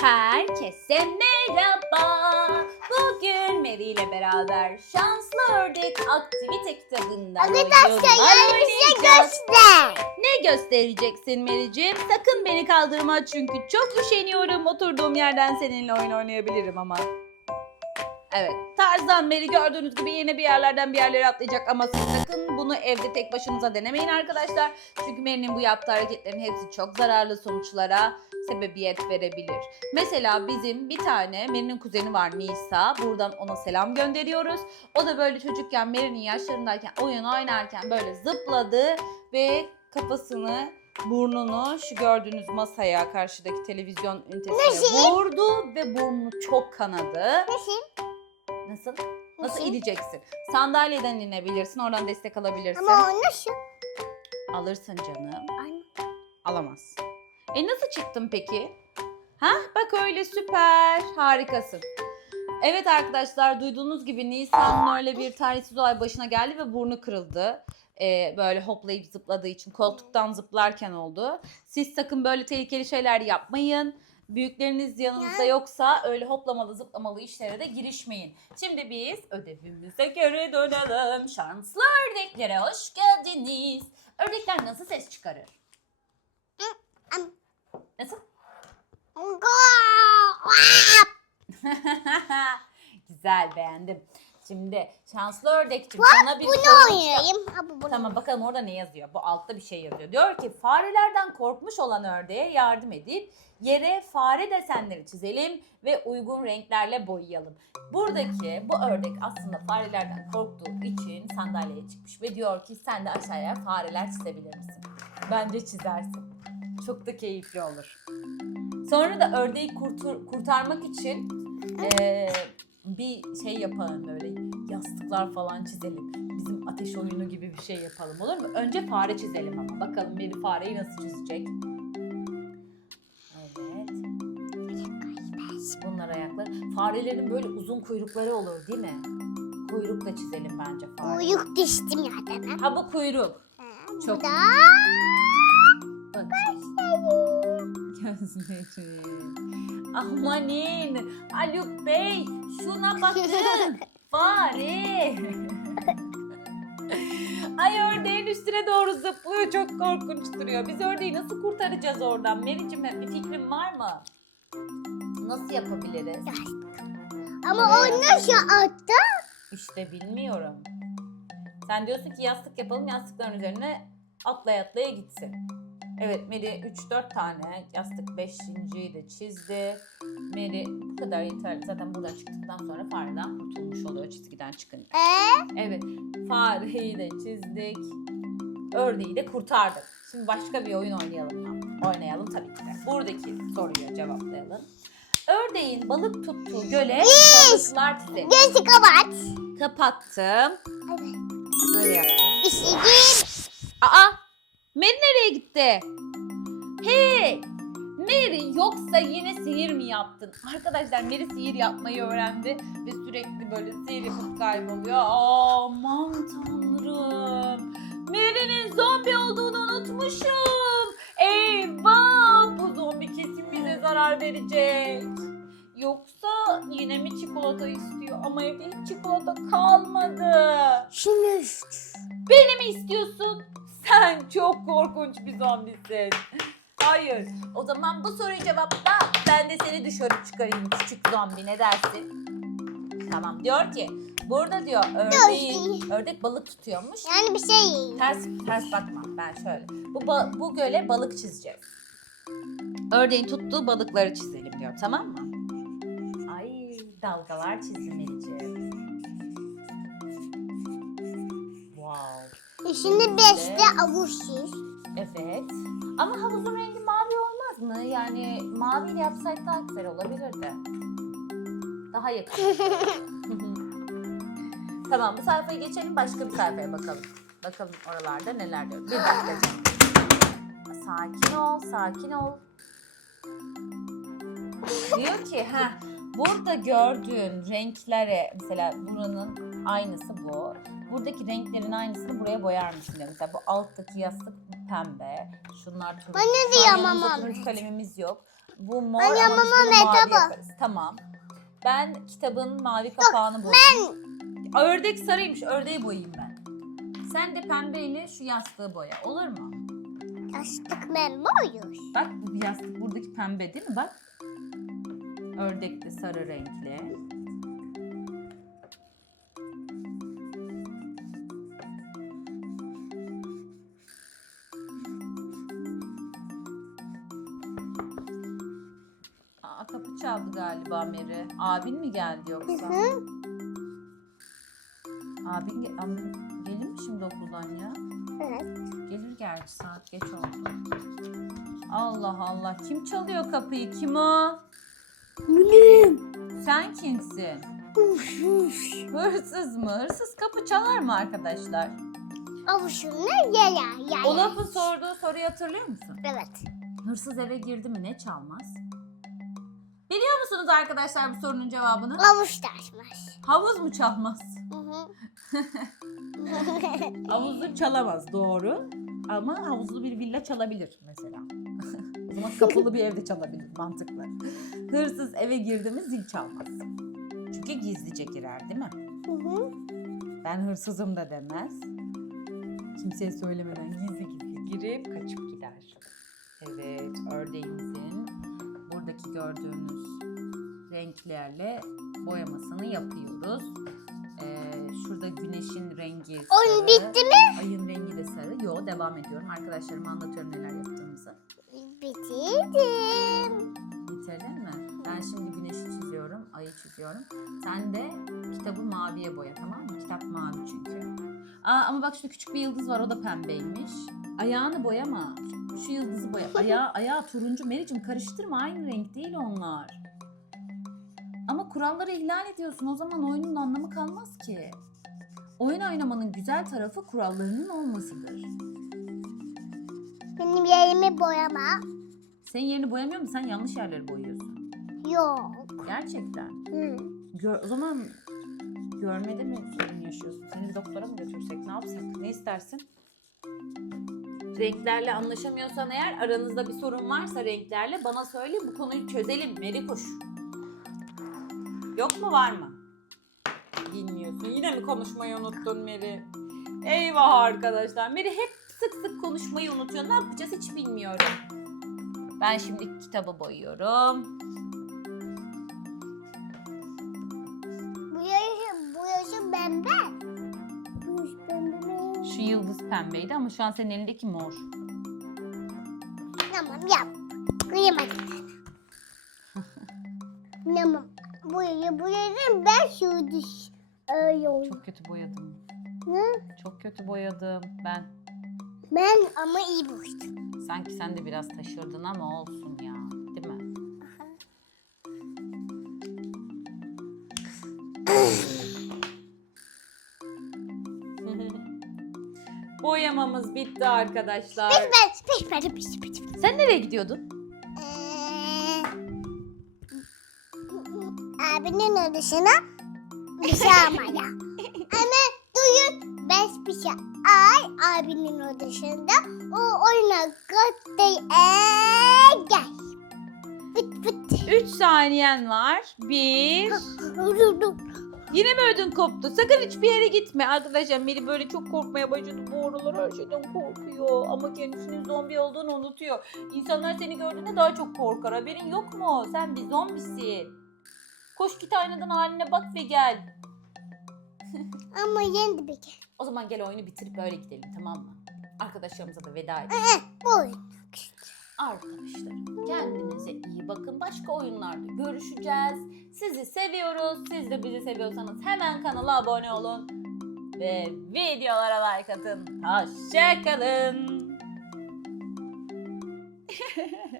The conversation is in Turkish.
Herkese merhaba. Bugün Mary ile beraber Şanslı Ördek Aktivite kitabından Arkadaşlar oynayacağız. göster. Ne göstereceksin Mary'ciğim? Sakın beni kaldırma çünkü çok üşeniyorum. Oturduğum yerden seninle oyun oynayabilirim ama. Evet. Tarzan Mary gördüğünüz gibi yine bir yerlerden bir yerlere atlayacak ama siz sakın bunu evde tek başınıza denemeyin arkadaşlar. Çünkü Mary'nin bu yaptığı hareketlerin hepsi çok zararlı sonuçlara sebebiyet verebilir. Mesela bizim bir tane Mary'nin kuzeni var Nisa. Buradan ona selam gönderiyoruz. O da böyle çocukken Mary'nin yaşlarındayken oyun oynarken böyle zıpladı ve kafasını burnunu şu gördüğünüz masaya karşıdaki televizyon ünitesine Nasıl? vurdu ve burnu çok kanadı. Nasıl? Nasıl? Nasıl Nasıl? ineceksin? Sandalyeden inebilirsin, oradan destek alabilirsin. Ama o nasıl? Alırsın canım. Anne. Alamaz. E nasıl çıktın peki? Ha? Bak öyle süper. Harikasın. Evet arkadaşlar duyduğunuz gibi Nisan'ın öyle bir talihsiz olay başına geldi ve burnu kırıldı. Ee, böyle hoplayıp zıpladığı için koltuktan zıplarken oldu. Siz sakın böyle tehlikeli şeyler yapmayın. Büyükleriniz yanınızda Ya. yoksa öyle hoplamalı zıplamalı işlere de girişmeyin. Şimdi biz ödevimize geri dönelim. Şanslı ördeklere hoş geldiniz. Ördekler nasıl ses çıkarır? Nasıl? Güzel beğendim. Şimdi şanslı ördekçim sana bir Bunu soru- oynayayım. Ha, bu bunu. Tamam bakalım orada ne yazıyor? Bu altta bir şey yazıyor. Diyor ki farelerden korkmuş olan ördeğe yardım edip yere fare desenleri çizelim ve uygun renklerle boyayalım. Buradaki bu ördek aslında farelerden korktuğu için sandalyeye çıkmış ve diyor ki sen de aşağıya fareler çizebilir misin? Bence çizersin. Çok da keyifli olur. Sonra da ördeği kurtur, kurtarmak için eee, bir şey yapalım böyle yastıklar falan çizelim. Bizim ateş oyunu gibi bir şey yapalım olur mu? Önce fare çizelim ama bakalım Meri fareyi nasıl çizecek? Evet. Bunlar ayaklar. Farelerin böyle uzun kuyrukları olur değil mi? Kuyruk da çizelim bence fare. Uyuk düştüm ya hemen. Ha bu kuyruk. Çok Da. Bak. Gözleri. Amanin. Haluk Bey şuna bakın. Fare. Ay ördeğin üstüne doğru zıplıyor. Çok korkunç duruyor. Biz ördeği nasıl kurtaracağız oradan? Mericim bir fikrin var mı? Nasıl yapabiliriz? Ama o nasıl attı? İşte bilmiyorum. Sen diyorsun ki yastık yapalım yastıkların üzerine atlaya atlaya gitsin. Evet Meri 3-4 tane yastık 5.yi de çizdi. Meri bu kadar yeterli. Zaten buradan çıktıktan sonra fareden kurtulmuş oluyor çizgiden çıkınca. Ee? Evet fareyi de çizdik. Ördeği de kurtardık. Şimdi başka bir oyun oynayalım mı? Oynayalım tabii ki de. Buradaki soruyu cevaplayalım. Ördeğin balık tuttuğu göle balıklar çizelim. Gözü kapat. Kapattım. Böyle yaptım. İşte. Aa! Mary nereye gitti? Hey! Mary yoksa yine sihir mi yaptın? Arkadaşlar Mary sihir yapmayı öğrendi ve sürekli böyle sihir yapıp kayboluyor. Aman tanrım. Mary'nin zombi olduğunu unutmuşum. Eyvah! Bu zombi kesin bize zarar verecek. Yoksa yine mi çikolata istiyor? Ama evde hiç çikolata kalmadı. Şimdi Beni mi istiyorsun? Sen çok korkunç bir zombisin. Hayır. O zaman bu soruyu cevapla. Ben de seni dışarı çıkarayım küçük zombi. Ne dersin? Tamam. Diyor ki burada diyor ördeğin, ördek balık tutuyormuş. yani bir şey. Ters ters bakma. Ben şöyle. Bu bu göle balık çizeceğiz. Ördeğin tuttuğu balıkları çizelim diyor. Tamam mı? Ay dalgalar çizdim Şimdi beşte avuç çiz. Evet. Ama havuzun rengi mavi olmaz mı? Yani maviyle yapsaydık daha güzel olabilirdi. Daha yakın. tamam bu sayfayı geçelim başka bir sayfaya bakalım. Bakalım oralarda neler diyor. Bir dakika. Sakin ol, sakin ol. diyor ki ha burada gördüğün renklere mesela buranın aynısı bu. Buradaki renklerin aynısını buraya boyar mısın diyor. Mesela bu alttaki yastık pembe. Şunlar turuncu. Bana diyor mamam. turuncu kalemimiz yok. Bu mor Anne, ama biz bunu mavi yaparız. Tamam. Ben kitabın mavi kapağını boyayayım. Ördek sarıymış. Ördeği boyayayım ben. Sen de pembeyle şu yastığı boya. Olur mu? Yastık ben boyuyoruz. Bak bu yastık buradaki pembe değil mi? Bak. Ördek de sarı renkli. Çaldı galiba Meri. Abin mi geldi yoksa? Hı. Abin, ge- abin gelir mi şimdi okuldan ya? Evet. Gelir gerçi saat geç oldu. Allah Allah. Kim çalıyor kapıyı? Kim o? Benim. Sen kimsin? Hırsız mı? Hırsız kapı çalar mı arkadaşlar? Avuçumla yala yala. Olaf'ın sorduğu soruyu hatırlıyor musun? Evet. Hırsız eve girdi mi ne çalmaz? Musunuz arkadaşlar bu sorunun cevabını? Avuç taşmaz. Havuz mu çalmaz? Hı çalamaz doğru. Ama havuzlu bir villa çalabilir mesela. o zaman kapalı bir evde çalabilir mantıklı. Hırsız eve girdi mi zil çalmaz. Çünkü gizlice girer değil mi? Hı hı. Ben hırsızım da demez. Kimseye söylemeden gizli gizli girip kaçıp gider. Evet ördeğimizin buradaki gördüğünüz renklerle boyamasını yapıyoruz. Ee, şurada güneşin rengi sarı. Oyun bitti mi? Ayın rengi de sarı. Yo devam ediyorum. Arkadaşlarıma anlatıyorum neler yaptığımızı. Bitirdim. Bitirdin mi? Ben şimdi güneşi çiziyorum, ayı çiziyorum. Sen de kitabı maviye boya tamam mı? Kitap mavi çünkü. Aa, ama bak şurada küçük bir yıldız var o da pembeymiş. Ayağını boyama. Şu yıldızı boya. Ayağı, ayağı turuncu. Mericim karıştırma aynı renk değil onlar. Kuralları ihlal ediyorsun. O zaman oyunun anlamı kalmaz ki. Oyun oynamanın güzel tarafı kurallarının olmasıdır. Benim yerimi boyama. Senin yerini boyamıyor mu? Sen yanlış yerleri boyuyorsun. Yok. Gerçekten. Hı. Gör, o zaman görmede mi sorun yaşıyorsun? Seni bir doktora mı götürsek? Ne yapsak? Ne istersin? Renklerle anlaşamıyorsan eğer aranızda bir sorun varsa renklerle bana söyle bu konuyu çözelim Merikuş. Yok mu var mı? Bilmiyorsun. Yine mi konuşmayı unuttun Meri? Eyvah arkadaşlar. Meri hep sık sık konuşmayı unutuyor. Ne yapacağız hiç bilmiyorum. Ben şimdi kitabı boyuyorum. Bu yaşı, bu yaşı ben ben. Bu yaş ben ben. Şu yıldız pembeydi ama şu an senin elindeki mor. Tamam yap. Tamam. Bu yaşı ben şu düş. Öyle. Çok kötü boyadım. Hı? Çok kötü boyadım ben. Ben ama iyi boştum. Sanki sen de biraz taşırdın ama olsun ya. Değil mi? Boyamamız bitti arkadaşlar. Peş peş peş. Sen nereye gidiyordun? Abinin odasına bir şey almaya. Ama duyun beş bir şey ay abinin odasında o oyuna götür gel. Fıt fıt. 3 saniyen var. Bir. Yine mi ödün koptu? Sakın hiçbir yere gitme. Arkadaşlar Meli böyle çok korkmaya başladı. Bu aralar her şeyden korkuyor. Ama kendisinin zombi olduğunu unutuyor. İnsanlar seni gördüğünde daha çok korkar. Haberin yok mu? Sen bir zombisin. Koş git aynadan haline bak ve gel. Ama yendi bir kere. O zaman gel oyunu bitirip öyle gidelim tamam mı? Arkadaşlarımıza da veda edelim. Ee, bu oyun. Arkadaşlar kendinize iyi bakın. Başka oyunlarda görüşeceğiz. Sizi seviyoruz. Siz de bizi seviyorsanız hemen kanala abone olun. Ve videolara like atın. Hoşçakalın.